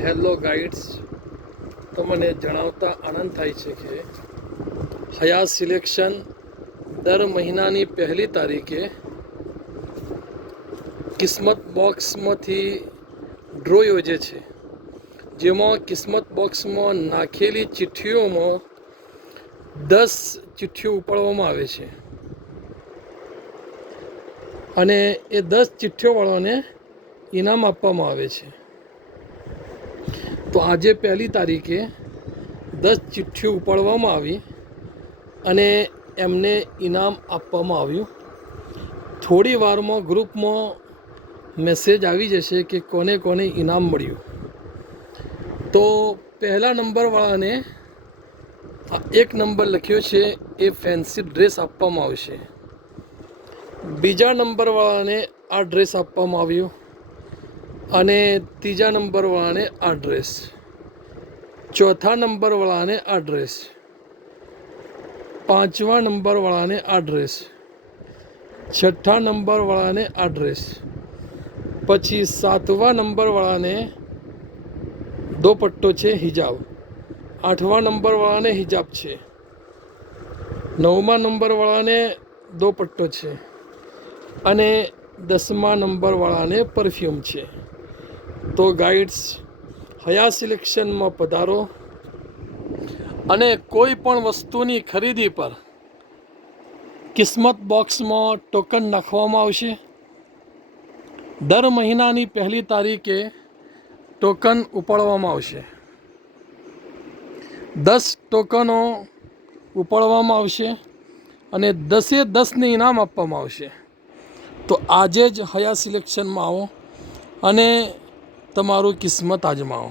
Hello guides, તો મને જણાવતા આનંદ થાય છે કે હયાત સિલેક્શન દર મહિનાની પહેલી તારીખે કિસ્મત બોક્સમાંથી ડ્રો યોજે છે, જેમાં કિસ્મત બોક્સમાં નાખેલી ચિઠ્ઠીઓમાં 10 ચિઠ્ઠીઓ ઉપાડવામાં આવે છે અને એ 10 ચિઠ્ઠીઓવાળાને ઇનામ આપવામાં આવે છે. તો આજે પહેલી તારીખે 10 ચિઠ્ઠીઓ ઉપાડવામાં આવી અને એમને ઇનામ આપવામાં આવ્યું. થોડી વારમાં ગ્રુપમાં મેસેજ આવી જશે કે કોને કોને ઇનામ મળ્યું. તો પહેલા નંબરવાળાને 1 નંબર લખ્યો છે એ ફેન્સી ડ્રેસ આપવામાં આવશે. બીજા નંબરવાળાને આ ડ્રેસ આપવામાં આવ્યો અને ત્રીજા નંબરવાળાને આ ડ્રેસ, ચોથા નંબરવાળાને આ ડ્રેસ, પાંચમા નંબરવાળાને આ ડ્રેસ, છઠ્ઠા નંબરવાળાને આ ડ્રેસ, પછી સાતમા નંબરવાળાને દોપટ્ટો છે હિજાબ, આઠમા નંબરવાળાને હિજાબ છે, નવમા નંબરવાળાને દોપટ્ટો છે અને 10મા નંબરવાળાને પરફ્યુમ છે. તો ગાઈડ્સ, હયાત સિલેક્શનમાં પધારો અને કોઈ પણ વસ્તુની ખરીદી પર કિસ્મત બોક્સમાં ટોકન નાખવામાં આવશે. દર મહિનાની પહેલી તારીખે ટોકન ઉપાડવામાં આવશે. 10 ટોકનો ઉપાડવામાં આવશે અને 10-10ને ઇનામ આપવામાં આવશે. તો આજે જ હયાત સિલેક્શનમાં આવો અને તમારું કિસ્મત આજમાવો.